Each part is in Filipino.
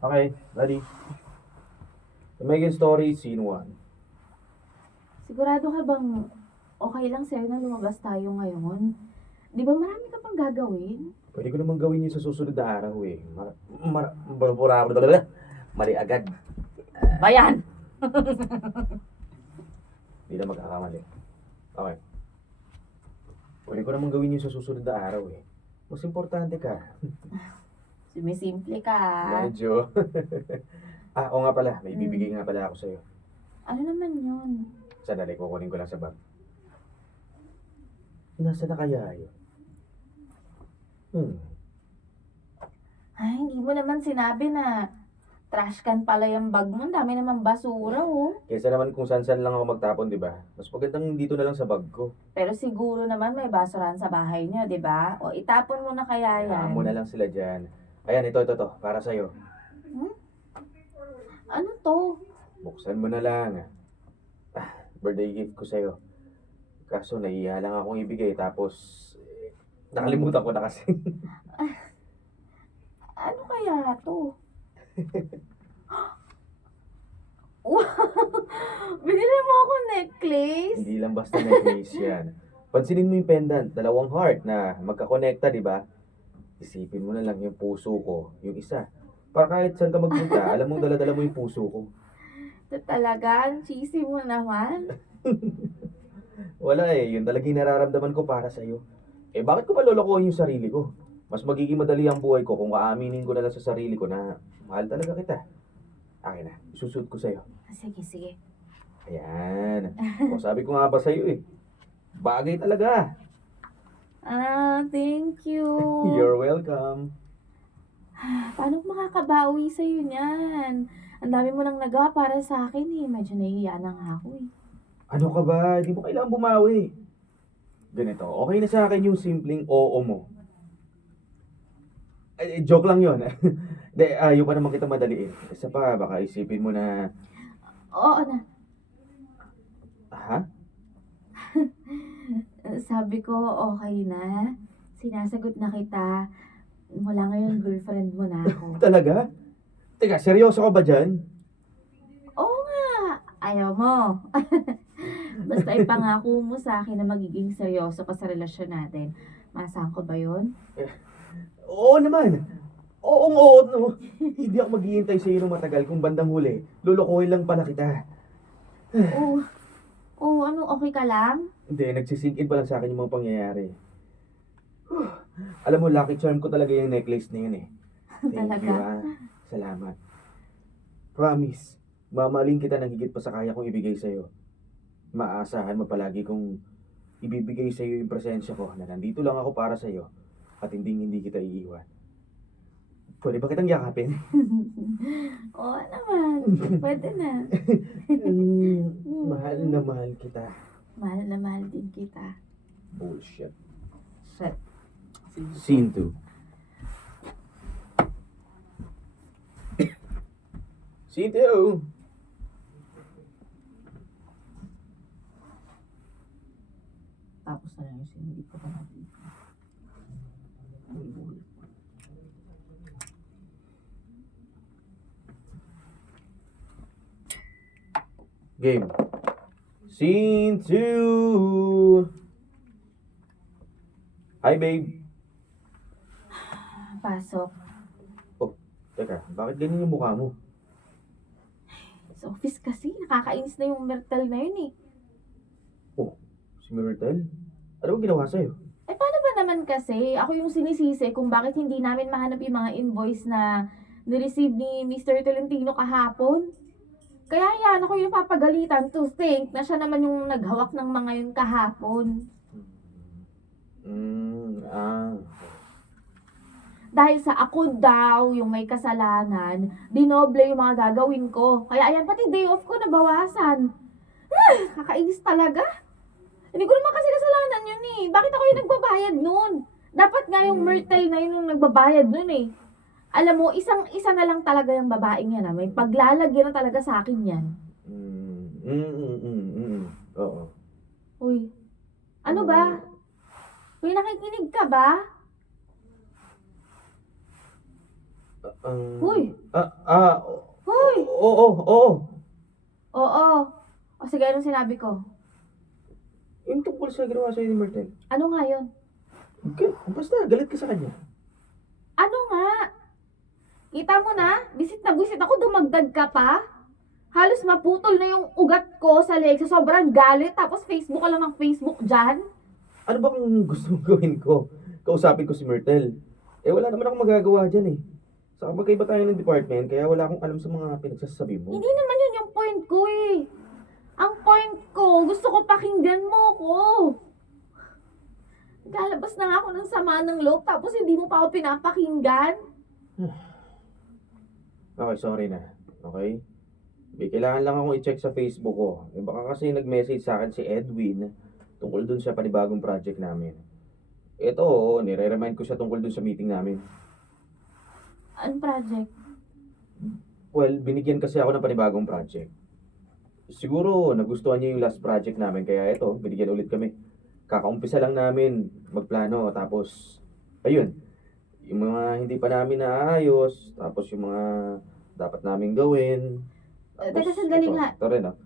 Okay, ready? The Megan story, scene 1. Sigurado ka bang okay lang sa'yo na lumabas tayo ngayon? Di ba marami ka pang gagawin? Pwede ko naman gawin yun sa susunod na araw eh. Mali agad. Bayan! Hindi na magkakamali. Okay. Pwede ko naman gawin yun sa susunod na araw eh. Mas importante ka. Sumisimple ka. Medyo. Oo nga pala. May bibigay nga pala ako sa'yo. Ano naman yun? Sandali, kukunin ko lang sa bag. Nasaan na kaya yun? Ay, hindi mo naman sinabi na trash can pala yung bag mo. Ang dami naman basura, oh. Kesa naman kung saan-saan lang ako magtapon, di ba? Mas magandang dito na lang sa bag ko. Pero siguro naman may basurahan sa bahay niyo, di ba? O itapon mo na kaya Hayaan yan. mo na lang sila dyan. Ayan, ito, para sa'yo. Hmm? Ano to? Buksan mo na lang. Birthday gift ko sa'yo. Kaso nahiya lang akong ibigay, tapos nakalimutan ko na kasi. Ano kaya to? Binili mo ako necklace? Hindi lang basta necklace yan. Pansinin mo yung pendant, dalawang heart na magkakonekta, di ba? Isipin mo na lang yung puso ko, yung isa. Para kahit saan ka magpunta, alam mong dala-dala mo yung puso ko. Ito talaga, ang cheesy mo naman. Wala eh, yun talaga yung nararamdaman ko para sa'yo. Eh bakit ko pa lolokohin yung sarili ko? Mas magiging madali ang buhay ko kung aaminin ko na lang sa sarili ko na mahal talaga kita. Akin na, isusud ko sa'yo. Sige, sige. Ayan. O sabi ko nga ba sa'yo eh. Bagay talaga. Thank you. You're welcome. Paano ko makakabawi sa'yo niyan? Ang dami mo nang nagawa para sa akin eh. Medyo nahihiya na nga ako eh. Ano ka ba? Hindi mo kailangang bumawi. Ganito, okay na sa akin yung simpleng oo mo. Joke lang yun. Hindi, ayaw pa naman kita madaliin. Isa pa, baka isipin mo na, Oo na. ha? Sabi ko, okay na. Sinasagot na kita. Mula ngayon, girlfriend mo na ako. Talaga? Teka, seryoso ka ba dyan? Oo nga. Ayaw mo. Basta ipangako mo sa akin na magiging seryoso ka sa relasyon natin. Masahan ko ba yun? Oo naman. Oo, no. Hindi ako maghihintay sa iyo ng matagal kung bandang huli. Lulukuhin lang pala kita. Oo. Oo, ano, okay ka lang? Hindi, nagsisink in pa lang sa akin yung mga pangyayari. Alam mo, lucky charm ko talaga yung necklace na yun eh. Thank Talaga? you ah. Salamat. Promise, mamahalin kita ng higit pa sa kaya kong ibigay sa'yo. Maaasahan mo palagi kong ibibigay sa'yo yung presensya ko na nandito lang ako para sa'yo at hindi kita iiwan. Pwede ba kitang yakapin? Oo naman. Pwede na. Mahal na mahal kita. Mahal na mahal din kita. Bullshit. Shit. Scene 2. Scene 2. Tapos na lang yung hindi ko pa natin. Game. Scene 2. Hi, babe. Pasok. Oh, teka, bakit ganyan yung mukha mo? Sa office kasi, nakakainis na yung Myrtle na yun eh. Oh, si Myrtle? Ano ba ginawa sa'yo? Eh paano ba naman kasi, ako yung sinisisi kung bakit hindi namin mahanap yung mga invoice na nireceive ni Mr. Tolentino kahapon. Kaya yan, ako yung papagalitan to think na siya naman yung naghawak ng mga yun kahapon. Ah. Dahil sa ako daw yung may kasalanan, dinoble yung mga gagawin ko. Kaya ayan, pati day off ko nabawasan. Kakainis talaga. Hindi ko naman kasi kasalanan yun eh. Bakit ako yung nagbabayad nun? Dapat nga yung Myrtle na yun yung nagbabayad nun eh. Alam mo, isa na lang talaga yung babaeng yan. May paglalagyan na talaga sa akin yan. Oo. Uy, ano ba? May nakikinig ka ba? Huy! Oo, Hoy! oo, oo. Oo. O sige, anong sinabi ko? Yung tungkol sa ginawa sa'yo ni Martin. Ano nga yun? Basta, galit ka sa kanya. Ano nga? Kita mo na bisit ako, dumagdag ka pa. Halos maputol na yung ugat ko sa leg sa sobrang galit. Tapos Facebook ka lang ng Facebook dyan. Ano ba kung gusto mong gawin ko? Kausapin ko si Myrtle. Eh, wala naman akong magagawa dyan eh. Saka magkaiba tayo ng department, kaya wala akong alam sa mga pinagsasabi mo. Hindi naman yun yung point ko eh. Ang point ko, gusto ko pakinggan mo ko. Galabas na nga ako ng sama ng loob, tapos hindi mo pa ako pinapakinggan. Okay, sorry na. Okay? Kailangan lang akong i-check sa Facebook ko. Eh, baka kasi nag-message sa akin si Edwin tungkol dun sa panibagong project namin. Ito, nire-remind ko siya tungkol dun sa meeting namin. Anong project? Well, binigyan kasi ako ng panibagong project. Siguro, nagustuhan niya yung last project namin, kaya ito, binigyan ulit kami. Kakaumpisa lang namin magplano, tapos, ayun, yung mga hindi pa namin naayos, tapos yung mga dapat namin gawin. Teka, sandali nga. Ito rin, ah.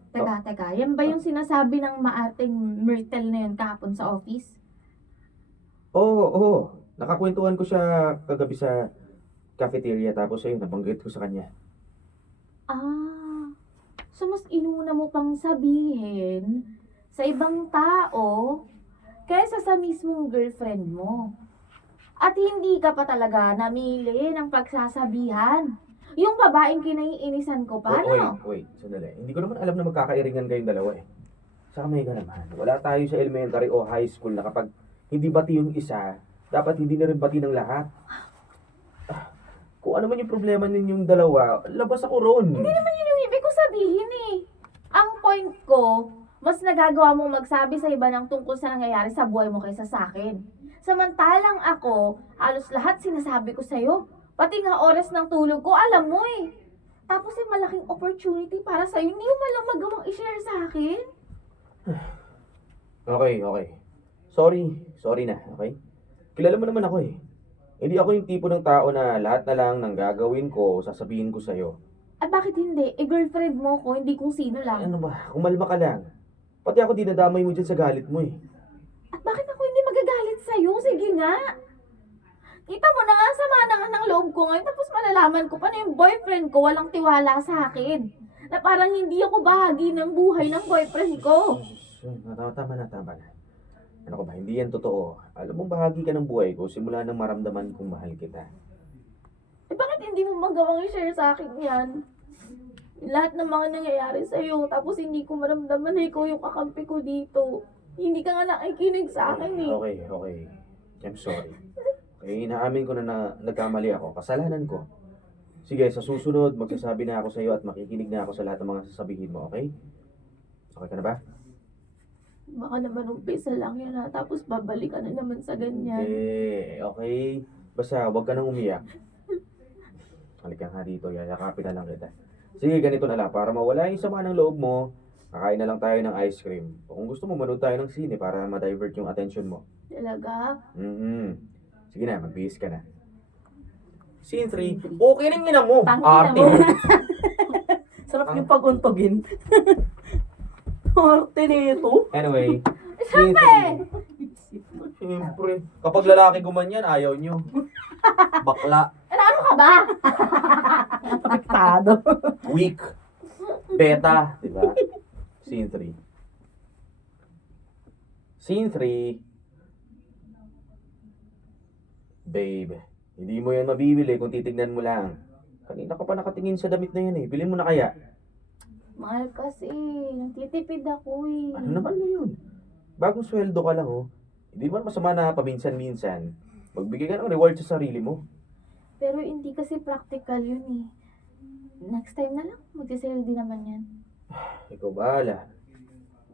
Teka. Yan ba yung sinasabi ng maarting Myrtle na yun kahapon sa office? Oo. Nakakwentuhan ko siya kagabi sa cafeteria, tapos ayun, nabanggit ko sa kanya. Ah, so mas inuna mo pang sabihin sa ibang tao kaysa sa mismong girlfriend mo. At hindi ka pa talaga namili ng pagsasabihan. Yung babaeng kinaiinisan ko pa, no? Wait, sandali. Hindi ko naman alam na magkakairingan kayong dalawa eh. Saka may ka naman. Wala tayo sa elementary o high school na kapag hindi bati yung isa, dapat hindi na rin bati ng lahat. Kung ano man yung problema ninyong dalawa, labas ako ron. Hindi naman yun yung ibig ko sabihin eh. Ang point ko, mas nagagawa mong magsabi sa iba ng tungkol sa nangyayari sa buhay mo kaysa sa akin. Samantalang ako, halos lahat sinasabi ko sa'yo. Pati nga oras ng tulog ko, alam mo eh. Tapos yung malaking opportunity para sa'yo, hindi mo malang magawang i-share sa akin. Okay. Sorry na, okay? Kilala mo naman ako eh. Hindi ako yung tipo ng tao na lahat na lang ng gagawin ko, sasabihin ko sa'yo. At bakit hindi? Eh girlfriend mo ko, hindi kung sino lang. Ano ba, kumalma ka lang. Pati ako dinadamay mo dyan sa galit mo eh. At bakit ako hindi magagalit sa'yo? Sige nga. Kita mo na nga, sama na nga ng loob ko ngayon. Tapos malalaman ko pa na yung boyfriend ko walang tiwala sa akin. Na parang hindi ako bahagi ng buhay ng boyfriend ko. Tama na. Ano ko ba, hindi yan totoo. Alam mong bahagi ka ng buhay ko simula nang maramdaman kong mahal kita. Eh bakit hindi mo magawang i-share sa akin yan? Lahat ng mga nangyayari sa'yo, tapos hindi ko maramdaman na ikaw yung kakampi ko dito. Hindi ka nga nakikinig sa akin eh. Okay. I'm sorry. Okay, inaamin ko na nagkamali ako. Kasalanan ko. Sige, sa susunod, magsasabi na ako sa iyo at makikinig na ako sa lahat ng mga sasabihin mo, okay? Okay ka na ba? Baka naman umpisa lang yan ha, tapos babalik ka na naman sa ganyan. Hindi, okay? Basta, huwag ka nang umiyak. Halika nga dito, yayakapin na lang kita. Sige, ganito na lang. Para mawala yung sama ng loob mo, kakain na lang tayo ng ice cream. O kung gusto mo, manood tayo ng sine para ma-divert yung attention mo. Talaga? Sige na, magbihis ka na. Scene 3. Okay na ina mo. Tangina Arte. mo. Sarap yung pag-untogin. Arte nito. Anyway, scene 3. Siyempre, kapag lalaki gumanyan, ayaw nyo. Bakla. Ano ka ba? Apektado. Weak. Beta. Diba? Scene 3. Scene 3. Babe, hindi mo yan mabibili kung titignan mo lang. Kanina ka pa nakatingin sa damit na yan eh. Bilhin mo na kaya. Mahal kasi, nagtitipid ako eh. Ano naman na yun? Bagong sweldo ka lang oh. Hindi naman masama na paminsan-minsan. Magbigay ka ng reward sa sarili mo. Pero hindi kasi practical yun eh. Next time na lang, mag-sale din naman yan. Ikaw bahala.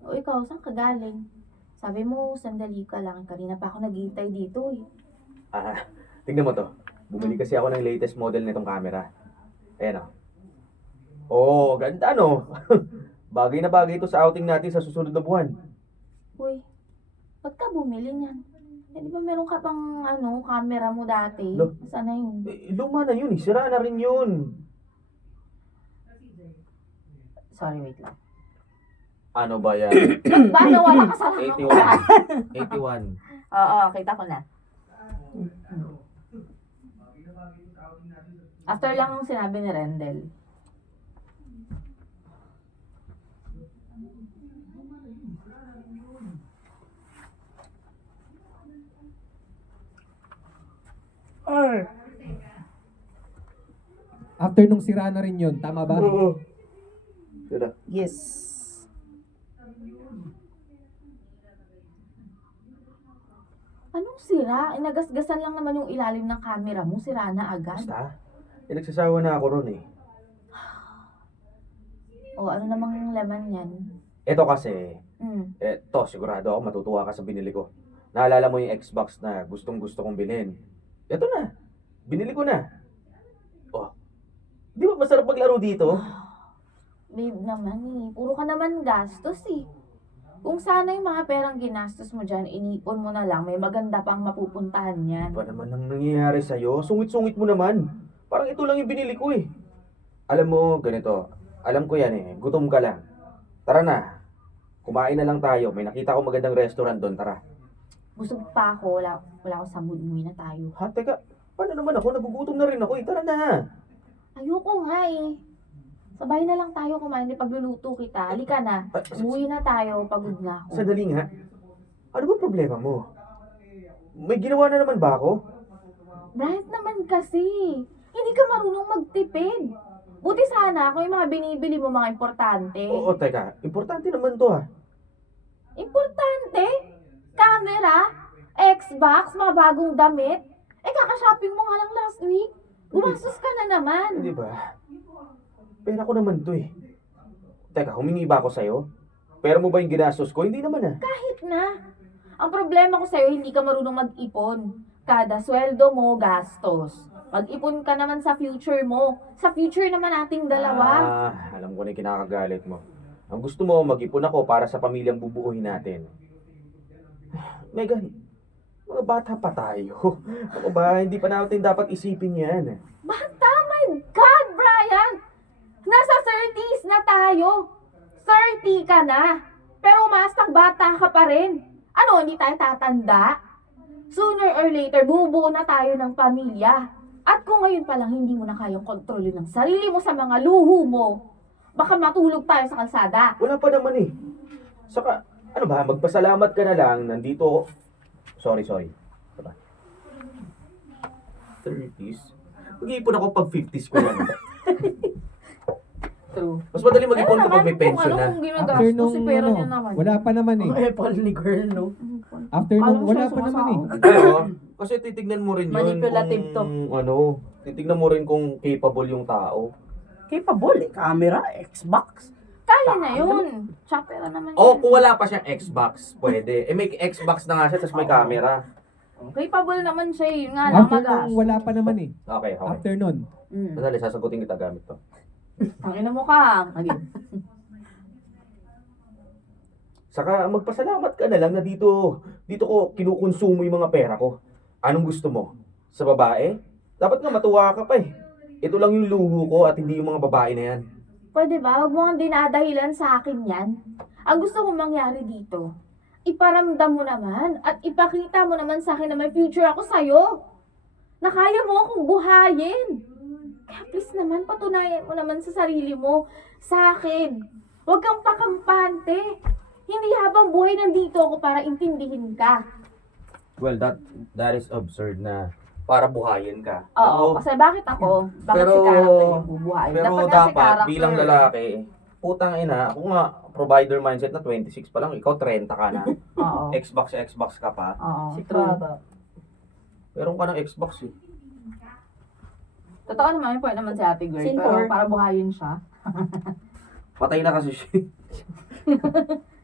O ikaw, saan ka galing? Sabi mo, sandali ka lang. Kanina pa ako naghihintay dito eh. Tingnan mo to. Bumili kasi ako ng latest model nitong camera. Ayan oh. Ganda no? Bagay na bagay ito sa outing natin sa susunod na buwan. Uy, ba't ka bumili niyan? Eh, di ba meron ka pang camera mo dati? Lo. Sana yun? Luma na yun eh. Sira na rin yun. Sorry, wait lang. Ano ba yan? Ba, nawala ka sa lakang ko? 81. 81. Oo, kita ko na. After lang yung sinabi ni Rendel. Ay. After nung sira na rin yun, tama ba? Oo. Tira. Yes. Anong sira? Nagasgasan lang naman yung ilalim ng camera mo. Sira na agad. Basta. Nagsasawa na ako ron eh. O, ano namang laman yan? Ito kasi, Hmm. sigurado ako matutuwa ka sa binili ko. Naalala mo yung Xbox na gustong gusto kong bilhin. Ito na. Binili ko na. Oh. Di ba masarap maglaro dito? Babe naman eh. Puro ka naman gastos eh. Kung sana yung mga perang ginastos mo dyan, inipon mo na lang, may maganda pang mapupuntahan yan. Ano ba naman ang nangyayari sa'yo? Sungit-sungit mo naman. Parang ito lang yung binili ko eh. Alam mo, ganito. Alam ko yan eh. Gutom ka lang. Tara na. Kumain na lang tayo. May nakita ko magandang restaurant doon. Tara. Busog pa ako. Wala ako sa mood. Umuwi na tayo. Ha, teka. Paano naman ako? Nagugutom na rin ako eh. Tara na. Ayoko nga eh. Sabay na lang tayo kumain. Pagluluto kita. Halika na. Umuwi na tayo. Pagod na ako. Sandali nga. Ano ba problema mo? May ginawa na naman ba ako? Bright naman kasi. Hindi ka marunong magtipid. Buti sana kung yung mga binibili mo mga importante. Oo, teka. Importante naman to ha. Importante? Camera? Xbox? Mga bagong damit? Eh, kakashopping mo nga lang last week. Gumastos ka na naman. Hindi ba? Pera ko naman to eh. Teka, humingi ba ako sa'yo? Pera mo ba yung ginastos ko? Hindi naman ah. Kahit na. Ang problema ko sa'yo, hindi ka marunong mag-ipon. Kada sweldo mo, gastos. Mag-ipon ka naman sa future mo. Sa future naman nating dalawa. Alam ko na yung kinakagalit mo. Ang gusto mo, mag-ipon ako para sa pamilyang bubuuhin natin. Megan, mga bata pa tayo. Ako ba, hindi pa natin dapat isipin yan. Bata, my God, Brian! Nasa 30s na tayo. 30 ka na. Pero umastang bata ka pa rin. Ano, hindi tayo tatanda? Sooner or later, bubuo na tayo ng pamilya. At kung ngayon pa lang hindi mo na kayang kontrolin ng sarili mo sa mga luho mo, baka matulog tayo sa kalsada. Wala pa naman eh. Saka, ano ba, magpasalamat ka na lang, nandito ako. Sorry. Diba? 30s? Mag-iipon ako pag 50s ko yan. True. Mas madali mag-ipon kapag may pension na. Kung After ginagastos, nung si pera niya naman. wala pa naman eh. Ang epal ni girl, no? After nung Alam mo wala siya pa naman eh. Oo. Kasi titignan mo rin yun Manipulative to. titignan mo rin kung capable yung tao. Capable eh. Camera, Xbox. Kaya na yun. Tsaka pera naman O, yan. kung wala pa siyang Xbox, pwede. May Xbox na nga siya, tapos may camera. Capable naman siya eh. Yun nga lang After magas. nung wala pa naman eh. Okay. After nun. Sandali, sasagutin kita gamit to. Ang ina mo ka. Again. Saka magpasalamat ka na lang na dito ko kinukonsumo yung mga pera ko. Anong gusto mo? Sa babae? Dapat nga matuwa ka pa eh. Ito lang yung luho ko at hindi yung mga babae na yan. Pwede ba? Huwag mo kang dinadahilan sa akin yan. Ang gusto kong mangyari dito, iparamdam mo naman at ipakita mo naman sa akin na may future ako sa'yo. Na kaya mo akong buhayin. Kaya please naman, patunayan mo naman sa sarili mo, sa akin. Huwag kang pakampante. Hindi habang buhay nandito ako para intindihin ka. Well, that is absurd na para buhayin ka. Oo, kasi bakit ako? Bakit si character yung bubuhayin? Pero nga si dapat character. bilang lalaki, putang ina, ako nga provider mindset na 26 pa lang, ikaw 30 ka na. Oo. Xbox ka pa. Oo, Si true. Krata. Meron ka ng Xbox eh. Totoo naman, may point naman si ate girl. Sin Pero four. para buhayin siya. Patay na kasi siya.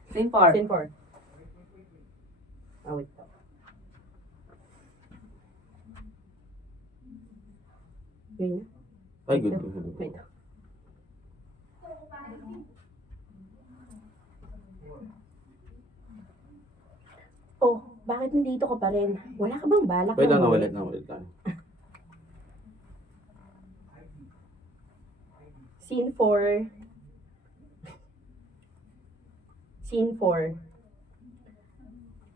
Sin 4. Sin 4. Ah, wait. Yun. Ay, good. Wait. Oh, Bakit nandito ka pa rin? Wala ka bang balak Wait lang, umuwi? wait lang. Scene 4. Scene 4.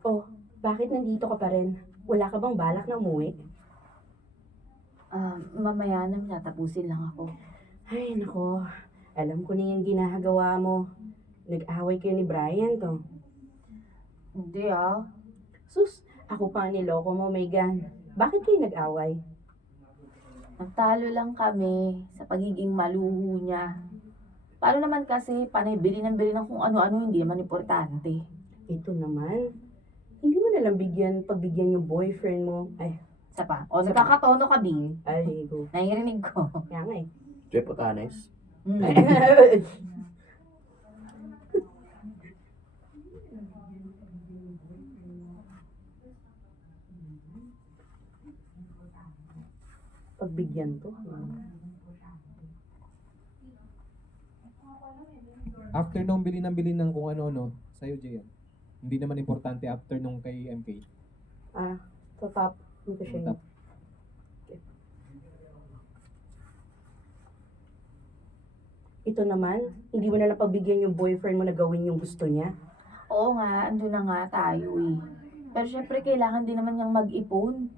Oh, bakit nandito ka pa rin? Wala ka bang balak na umuwi? Mamaya na, tatapusin lang ako. Ay, nako. Alam ko na yung ginagawa mo. Nag-away kayo ni Brian to. Hindi Sus, ako pa ang niloko mo, Megan. Bakit kayo nag-away? Nagtalo lang kami sa pagiging maluho niya. Paano naman kasi, panay bili ng kung ano-ano, hindi naman importante. Ito naman. Hindi mo nalang pagbigyan yung boyfriend mo. Ay, Isa pa. O, nagkakatono ka, Bing. ay, go. Nahirinig ko. Kaya nga eh. Jeff Otanes. Pagbigyan to. After nung bili ng kung ano-ano, sa'yo, Jayan. Hindi naman importante after nung kay MK. So top. Ito siya. Top. Ito naman, hindi mo nalang pagbigyan yung boyfriend mo na gawin yung gusto niya. Oo nga, andun na nga tayo eh. Pero syempre, kailangan din naman niyang mag-ipon.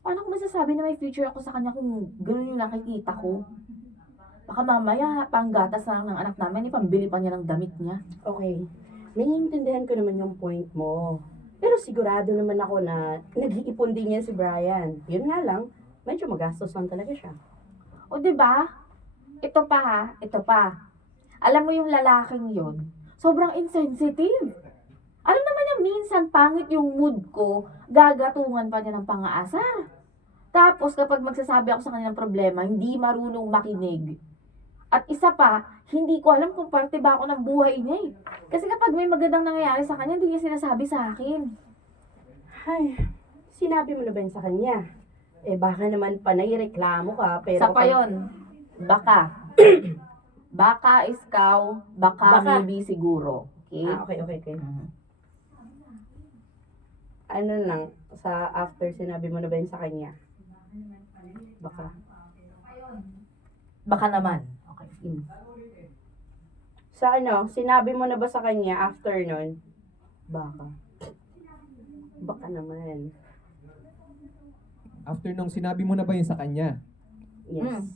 Paano ko masasabi na may future ako sa kanya kung gano'n yung nakikita ko? Baka mamaya, panggatas na lang ng anak namin, ipambili pa niya ng damit niya. Okay. Naiintindihan ko naman yung point mo. Pero sigurado naman ako na nag-iipon din yan si Brian. Yun nga lang, medyo magastos lang talaga siya. O, di ba? Ito pa. Alam mo yung lalaking yon, sobrang insensitive. Alam naman niya, minsan pangit yung mood ko, gagatungan pa niya ng pang-aasar. Tapos kapag magsasabi ako sa kanya ng problema, hindi marunong makinig. At isa pa, hindi ko alam kung parte ba ako ng buhay niya eh. Kasi kapag may magandang nangyayari sa kanya, hindi niya sinasabi sa akin. Ay, sinabi mo na ba yun sa kanya? Eh baka naman panay reklamo ka, pero... Isa pa yun, baka. Baka is cow, baka Baka. maybe siguro. Okay? Okay. Mhm. Ano lang, sa after sinabi mo na ba yun sa kanya? Baka. Baka naman. Okay. Sa ano, sinabi mo na ba sa kanya after nun? Baka. Baka naman. After nung sinabi mo na ba yun sa kanya? Yes.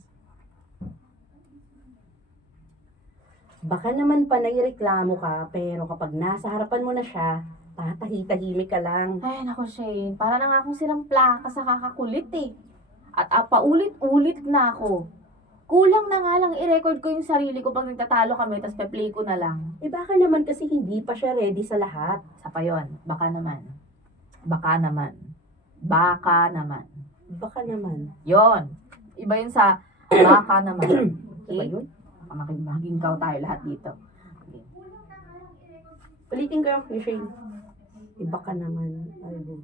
Baka naman panay reklamo ka, pero kapag nasa harapan mo na siya, tatahi-tahimik ka lang. Ay, naku Shane, para na nga akong silang plaka sa kakakulit eh. At paulit-ulit na ako. Kulang na nga lang i-record ko yung sarili ko pag nagtatalo kami, tapos pe-play ko na lang. Eh baka naman kasi hindi pa siya ready sa lahat. Sa pa yun, baka naman. Baka naman. Baka naman. Baka naman. Yon. Iba yun sa baka naman. Diba Okay? yun? Maging kaw tayo lahat dito. Okay. Ulitin ko yung Shane. Eh baka naman. Ay, bo.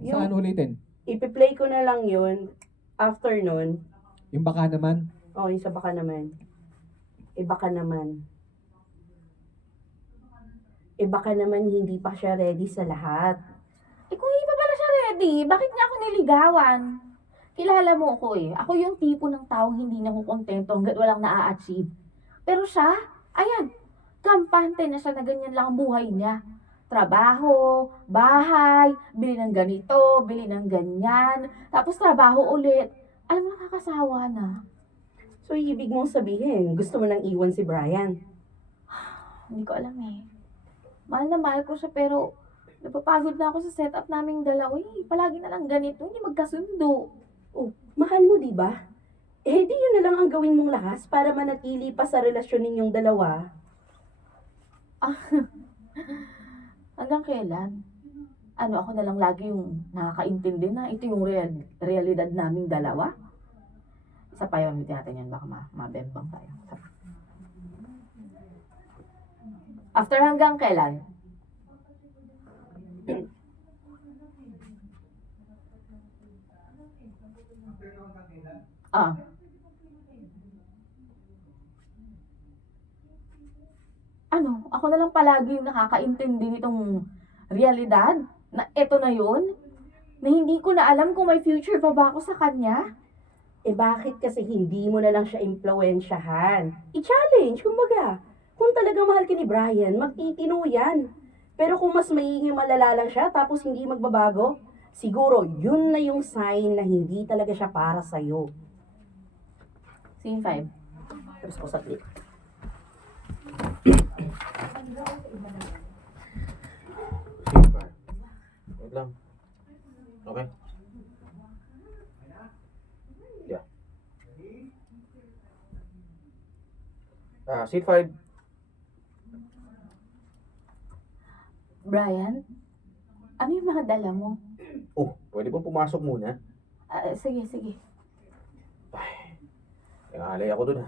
Saan ulitin? Ipi-play ko na lang yun after nun. Yung baka naman? Oh, yung sa baka naman. Eh baka naman. Eh baka naman hindi pa siya ready sa lahat. Eh kung hindi pa pala siya ready, bakit niya ako niligawan? Kilala mo ako eh. Ako yung tipo ng taong hindi na kontento hanggat walang na-achieve. Pero siya, ayan, kampante na siya na ganyan lang ang buhay niya. Trabaho, bahay, bili ng ganito, bili ng ganyan, tapos trabaho ulit. Alam mo, nakakasawa na. So, ibig mong sabihin, gusto mo nang iwan si Brian? Hindi ko alam eh. Mahal na mahal ko siya pero napapagod na ako sa setup naming dalawa eh. Palagi na lang ganito, hindi magkasundo. Oh, mahal mo, di ba? Eh, di yun na lang ang gawin mong lakas para manatili pa sa relasyon ninyong dalawa. Hanggang kailan? Ano, ako na lang lagi yung nakakaintindi na ito yung realidad naming dalawa? Isa pa yun, ulitin natin yan, baka mabembang tayo. Isa pa. After hanggang kailan? Ah. Ano, ako na lang palagi yung nakakaintindi nitong realidad? Na eto na yun? Na hindi ko na alam kung may future pa ba ako sa kanya? Eh bakit kasi hindi mo na lang siya impluwensyahan? I-challenge, kumbaga. Kung talagang mahal ka ni Brian, magtitino yan. Pero kung mas magiging malala lang siya tapos hindi magbabago, siguro yun na yung sign na hindi talaga siya para sa'yo. Scene 5. Tapos ko saglit. Scene 5. Wait lang. Okay. Yeah. Scene 5. Brian, ano yung mga dala mo? Oh, pwede bang pumasok muna? Sige, sige. Alay ako dun,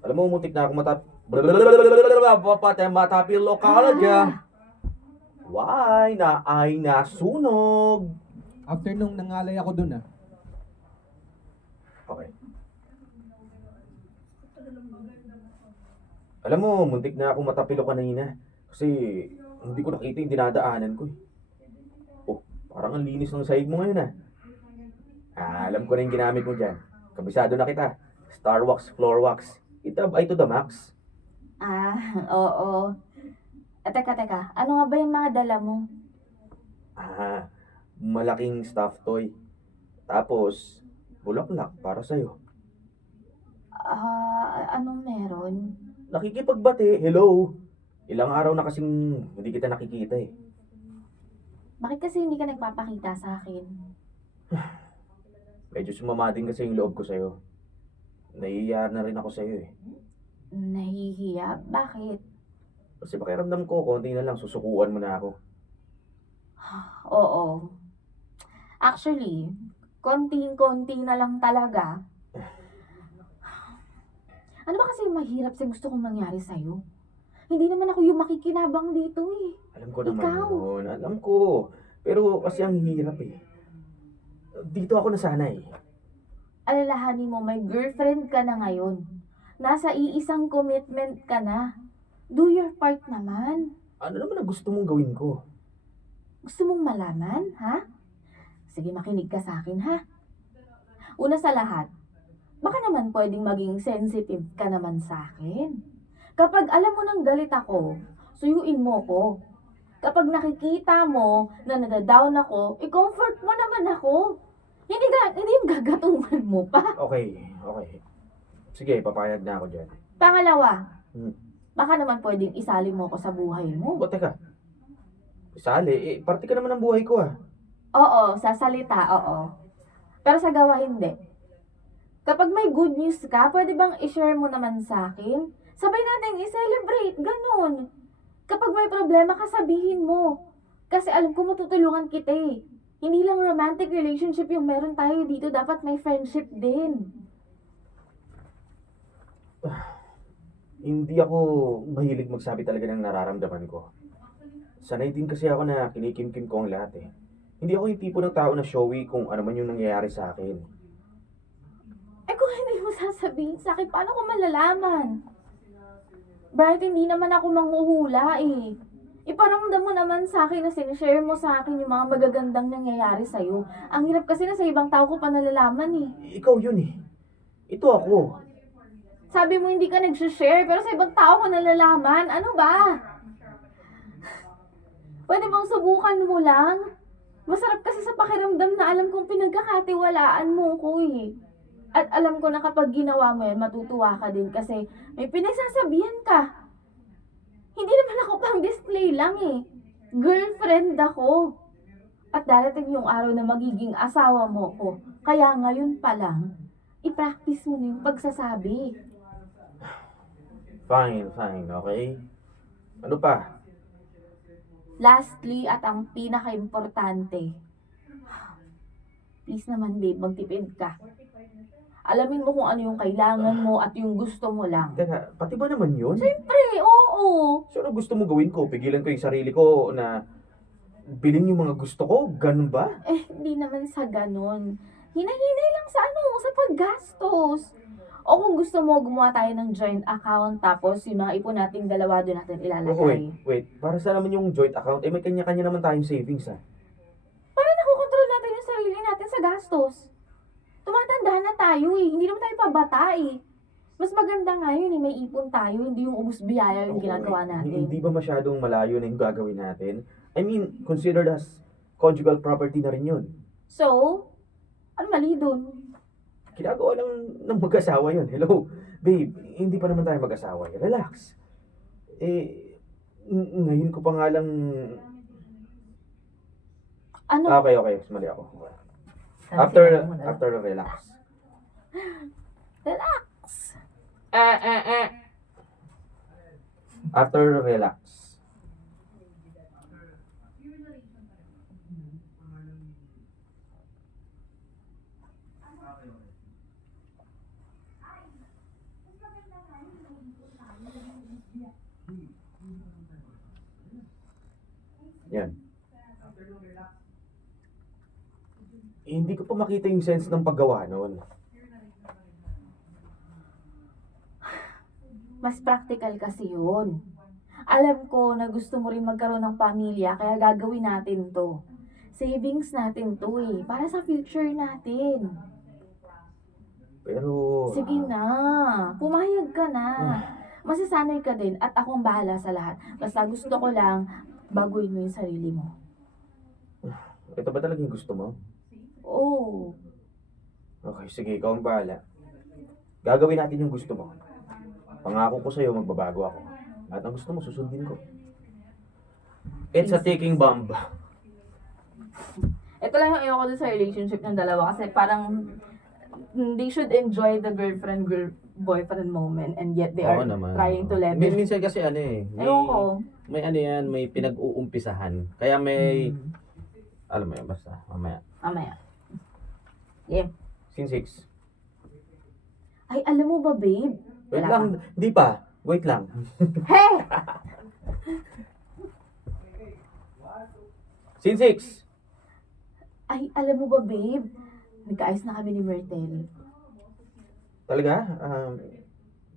Alam mo, muntik na ako matapilo ka na dyan. Why? Na ay nasunog. After nung nangalay ako dun Okay. Alam mo, muntik na ako matapilo kanina. Kasi hindi ko nakita yung dinadaanan ko. Oh, parang ang linis ng sahig mo ngayon alam ko na yung ginamit mo dyan. Kabisado na kita. Star wax, floor wax. Ito ay to the max. Oo. Teka. Ano nga ba yung mga dala mo? Malaking stuffed toy. Tapos, bulaklak para sa'yo. Anong meron? Nakikipagbati, hello. Ilang araw na kasing hindi kita nakikita Bakit kasi hindi ka nagpapakita sa akin? Medyo sumama din kasi yung loob ko sa'yo. Nahihiya na rin ako sa'yo Nahihiya? Bakit? Kasi pakiramdam ko, konti na lang, susukuan mo na ako. Oo. Actually, konting-konti na lang talaga. Ano ba kasi yung mahirap sa gusto kong mangyari sa'yo? Hindi naman ako yung makikinabang dito Alam ko naman Ikaw? yun, alam ko. Pero kasi ang hirap Dito ako nasanay. Alalahanin mo, may girlfriend ka na ngayon. Nasa iisang commitment ka na. Do your part naman. Ano naman ang gusto mong gawin ko? Gusto mong malaman, ha? Sige, makinig ka sa akin, ha? Una sa lahat, baka naman pwedeng maging sensitive ka naman sa akin. Kapag alam mo nang galit ako, suyuin mo ko. Kapag nakikita mo na nadadown ako, i-comfort mo naman ako. Hindi yung gagatungan mo pa. Okay. Sige, papayag na ako dyan. Pangalawa, Hmm. baka naman pwedeng isali mo ako sa buhay mo. O, teka. Sali, parte ka naman ng buhay ko Oo, sa salita, oo. Pero sa gawa, hindi. Kapag may good news ka, pwede bang i-share mo naman sa akin? Sabay natin i-celebrate, ganun. Kapag may problema ka, sabihin mo. Kasi alam ko matutulungan kita Hindi lang romantic relationship yung meron tayo dito, dapat may friendship din. Hindi ako mahilig magsabi talaga ng nararamdaman ko. Sanay din kasi ako na kinikimkim ko ang lahat Hindi ako yung tipo ng tao na showy kung ano man yung nangyayari sa akin. Kung hindi mo sasabihin sa akin, paano ko malalaman? Bright, hindi naman ako manghuhula Iparamdam mo naman sa akin na sinishare mo sa akin yung mga magagandang nangyayari sa'yo. Ang hirap kasi na sa ibang tao ko pa nalalaman Ikaw yun Ito ako. Sabi mo hindi ka nag-share, pero sa ibang tao ko nalalaman. Ano ba? Pwede bang subukan mo lang? Masarap kasi sa pakiramdam na alam kong pinagkakatiwalaan mo ko At alam ko na kapag ginawa mo yan, matutuwa ka din kasi may pinagsasabihan ka. Hindi naman ako pang display lang Girlfriend ako. At darating yung araw na magiging asawa mo ko. Kaya ngayon pa lang, i-practice mo na yung pagsasabi. Fine, okay? Ano pa? Lastly, at ang pinaka-importante, please naman babe, magtipid ka. Alamin mo kung ano yung kailangan mo at yung gusto mo lang. Teka, pati ba naman yun? Siyempre, oo. So ano gusto mo gawin ko? Pigilan ko yung sarili ko na bilhin yung mga gusto ko? Ganun ba? Hindi naman sa ganon. Hinay-hinay lang sa sa paggastos. O kung gusto mo, gumawa tayo ng joint account, tapos yung mga ipon nating dalawa doon natin ilalagay. Wait. Para sa naman yung joint account, may kanya-kanya naman tayong savings Para nakokontrol natin yung sarili natin sa gastos. Tumatanda na tayo hindi naman tayo pabata Mas maganda nga yun may ipon tayo, hindi yung ubus biyaya yung ginagawa natin. Hindi ba masyadong malayo na yung gagawin natin? I mean, considered as conjugal property na rin yun. So, ano mali dun? Ginagawa lang ng mag-asawa yun. Hello, babe, hindi pa naman tayo mag-asawa. Relax. Ngayon ko pa nga lang... Ano? Okay, mali ako. After relax. Relax. After relax. Yan. Hindi ko pa makita yung sense ng paggawa noon. Mas practical kasi yun. Alam ko na gusto mo rin magkaroon ng pamilya, kaya gagawin natin to. Savings natin to para sa future natin. Pero... Sige na, pumayag ka na. Masasanay ka din at akong bahala sa lahat. Basta gusto ko lang, baguhin mo yung sarili mo. Ito ba talaga yung gusto mo? Oo. Okay, sige, ikaw ang bahala. Gagawin natin yung gusto mo. Pangako ko sa'yo, magbabago ako. At ang gusto mo, susundin ko. It's a ticking bomb. Ito lang yung ayoko dun sa relationship ng dalawa kasi parang they should enjoy the boyfriend moment and yet they are trying to level. Minsan kasi may Ayoko. may pinag-uumpisahan. Kaya may, alam mo yan, basta, mamaya. Yeah. Scene 6. Ay, alam mo ba, babe? Wait Wala lang, di pa. Wait lang. Hey! Scene 6. Ay, alam mo ba, babe? Nagkaayos na kami ni Myrtle. Talaga?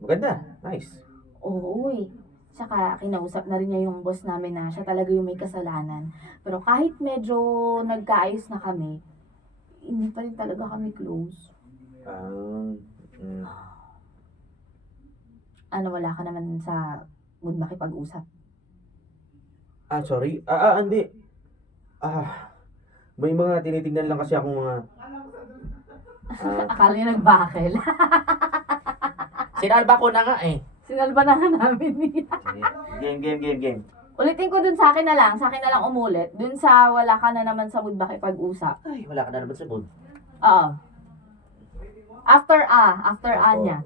Maganda. Nice. Oo Tsaka kinausap na rin niya yung boss namin na siya talaga yung may kasalanan. Pero kahit medyo nagkaayos na kami, hindi pa rin talaga kami close. Ano, wala ka naman sa mood makipag-usap? Sorry. Hindi. May mga tinitignan lang kasi akong mga... Akala niya nagbakel. Sinalba ko na nga Sinalba na nga namin niya. Game. Ulitin ko dun sa akin na lang umulit. Dun sa wala ka na naman sa mood makipag-usap. Ay, wala ka na naman sa mood. Oo. After niya.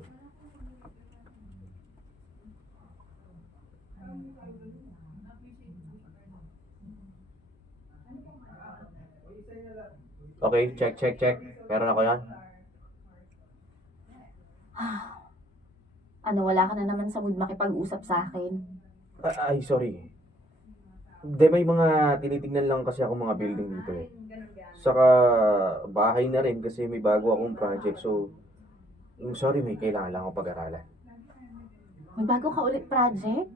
Okay, check. Meron ako yan. Ano, wala ka na naman sa mood makipag-usap sa akin. Ay, sorry. Hindi, may mga tinitignan lang kasi ako mga building dito Saka bahay na rin kasi may bago akong project. So, sorry, may kailangan lang ako pag-aralan. May bago ka ulit project?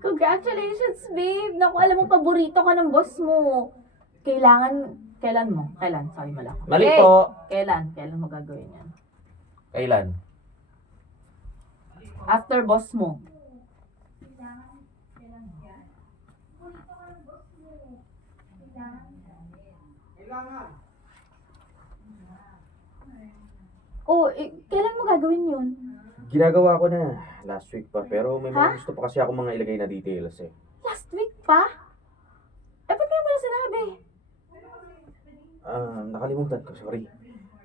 Congratulations, babe! Naku, alam mo, paborito ka ng boss mo. Kailan mo? Sorry, mali ako. Mali po! Kailan mo gagawin yan? Kailan? After boss mo. Kailan mo gagawin yun? Ginagawa ko na last week pa, pero may mga Ha? gusto pa kasi ako mga ilagay na details Last week pa? Ba't ngayon mo na sinabi? Nakalimutan ko, sorry.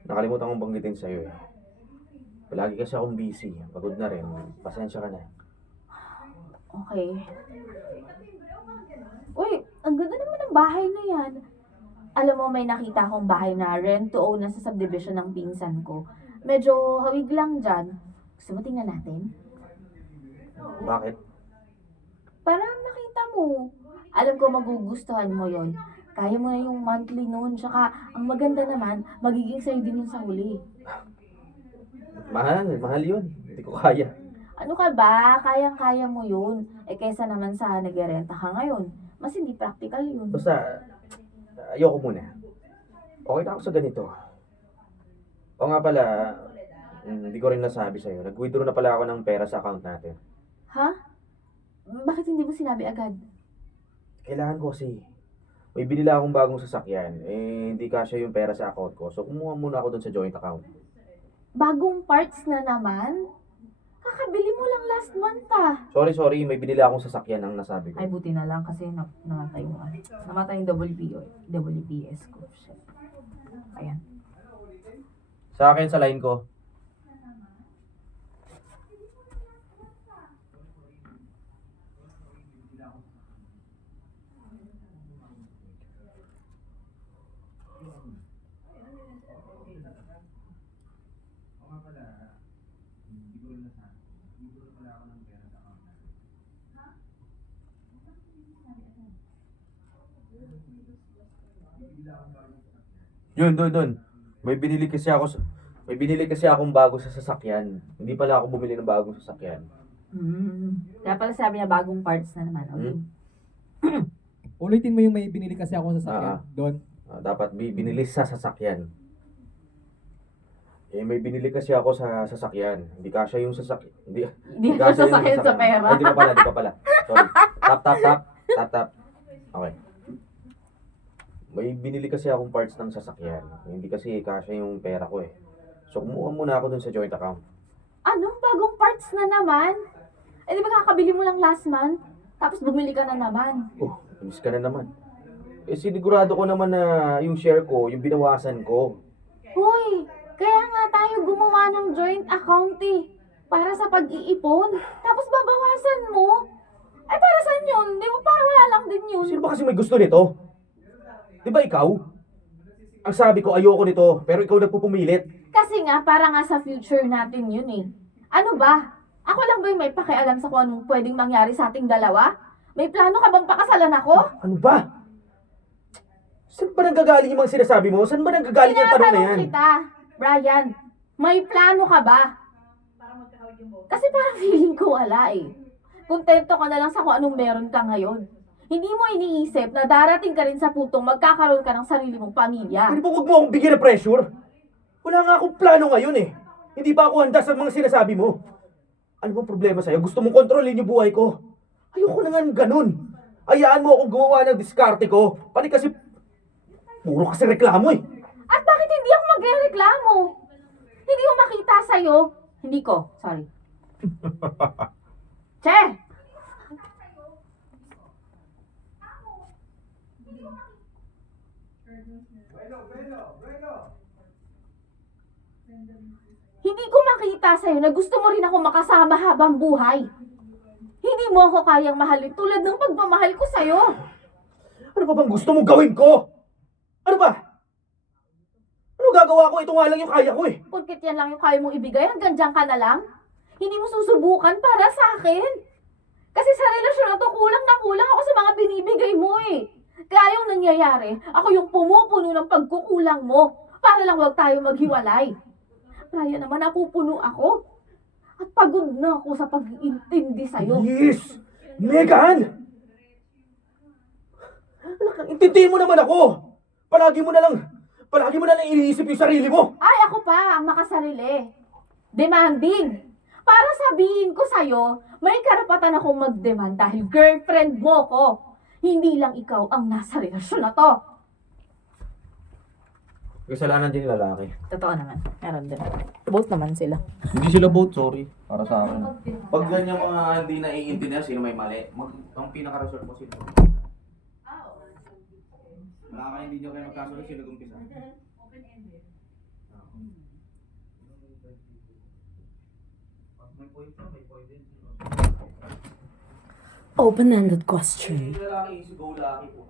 Nakalimutan kong banggitin sa'yo Palagi kasi akong busy. Pagod na rin. Pasensya ka na. Okay. Uy, ang ganda naman ng bahay na yan. Alam mo, may nakita akong bahay na rent to own na sa subdivision ng pinsan ko. Medyo hawig lang dyan. Gusto mo tingnan natin? Bakit? Parang nakita mo. Alam ko magugustuhan mo yon. Kaya mo na yung monthly noon. Tsaka, ang maganda naman, magiging sa'yo din yun sa huli. Mahal yun. Hindi ko kaya. Ano ka ba? Kayang-kaya mo yun. Eh, kesa naman sa nag-renta ka ngayon. Mas hindi practical yun. Basta, ayoko muna. Okay na ako sa ganito. O nga pala, hindi ko rin nasabi sa'yo. Nag-withdraw na pala ako ng pera sa account natin. Ha? Bakit hindi mo sinabi agad? Kailangan ko kasi. May binila akong bagong sasakyan. Eh, hindi kasya yung pera sa account ko. So, kumuha muna ako dun sa joint account. Bagong parts na naman? Kakabili mo lang last month ah. Sorry. May binila akong sasakyan ang nasabi ko. Ay, buti na lang kasi namatay yung namatay yung WPS ko. Shit. Ayan. Sa akin, sa line ko. Yun. May binili kasi akong bago sa sasakyan. Hindi pala ako bumili ng bagong sasakyan. Kaya pala sabi niya bagong parts na naman. Okay. Ulitin mo yung may binili kasi ako sa sasakyan. Doon. Dapat binili sa sasakyan. Eh, may binili kasi ako sa sasakyan. Hindi kasya yung sasakyan. Hindi ka kasya yung sasakyan sa pera. Ay, di pa pala. Sorry. Tap. Okay. May binili kasi akong parts ng sasakyan. Hindi kasi kasya yung pera ko eh. So, kumuha muna ako dun sa joint account. Anong bagong parts na naman? Eh, di ba kakabili mo lang last month? Tapos bumili ka na naman. Oh, inis ka na naman. Eh, sinigurado ko naman na yung share ko, yung binawasan ko. Hoy, kaya nga tayo gumawa ng joint account eh. Para sa pag-iipon. Tapos babawasan mo. Ay, para saan yun? Di ba para wala lang din yun? Sino ba kasi may gusto nito? Di ba ikaw? Ang sabi ko, ayoko nito, pero ikaw nagpupumilit. Kasi nga, para nga sa future natin yun eh. Ano ba? Ako lang ba yung may pakialam sa kung anong pwedeng mangyari sa ating dalawa? May plano ka bang pakasalan ako? Ano ba? Saan ba nanggagaling yung mga sinasabi mo? Saan ba nanggagaling yung tanong na yan? Tinatanong kita, Brian, may plano ka ba? Kasi parang feeling ko wala eh. Kontento ka na lang sa kung anong meron ka ngayon. Hindi mo iniisip na darating ka rin sa puntong magkakaroon ka ng sarili mong pamilya. Pwede ba huwag mo akong bigyan ng pressure? Wala nga akong plano ngayon eh. Hindi pa ako handa sa mga sinasabi mo. Ano bang problema sa'yo? Gusto mong kontrolin yung buhay ko? Ayoko na nga ng ganun. Hayaan mo akong gumawa ng diskarte ko. Pati kasi, puro kasi reklamo eh. At bakit hindi ako magre-reklamo? Hindi ko makita sa'yo. Hindi ko, sorry. Che! Hindi ko makita sa'yo na gusto mo rin ako makasama habang buhay. Hindi mo ako kayang mahalin tulad ng pagmamahal ko sa'yo. Ano pa bang gusto mong gawin ko? Ano ba? Ano gagawa ko? Ito nga lang yung kaya ko eh. Porket yan lang yung kaya mong ibigay, hanggang dyan ka na lang? Hindi mo susubukan para sa akin. Kasi sa relasyon na to, kulang na kulang ako sa mga binibigay mo eh. Kaya yung nangyayari, ako yung pumupuno ng pagkukulang mo para lang wag tayo maghiwalay. Kaya naman napupuno ako. At pagod na ako sa pag-iintindi sa'yo. Yes! Megan! Intindihin mo naman ako! Palagi mo na lang iniisip yung sarili mo! Ay, ako pa ang makasarili. Demanding. Para sabihin ko sa'yo, may karapatan akong mag-demand dahil girlfriend mo ko. Hindi lang ikaw ang nasa relasyon na to. Kasalanan din yung lalaki. Totoo naman. Meron din. Both naman sila. Hindi sila both, sorry. Para sa akin. Pag ganyan mga hindi naiintindihan, sino may mali? Ang pinaka-resort mo, sino? Wala hindi nyo kayo magkasunod, sino gumpisa? Open-ended. May point siya, may point din. Open-ended question. Lalaki is go lucky po.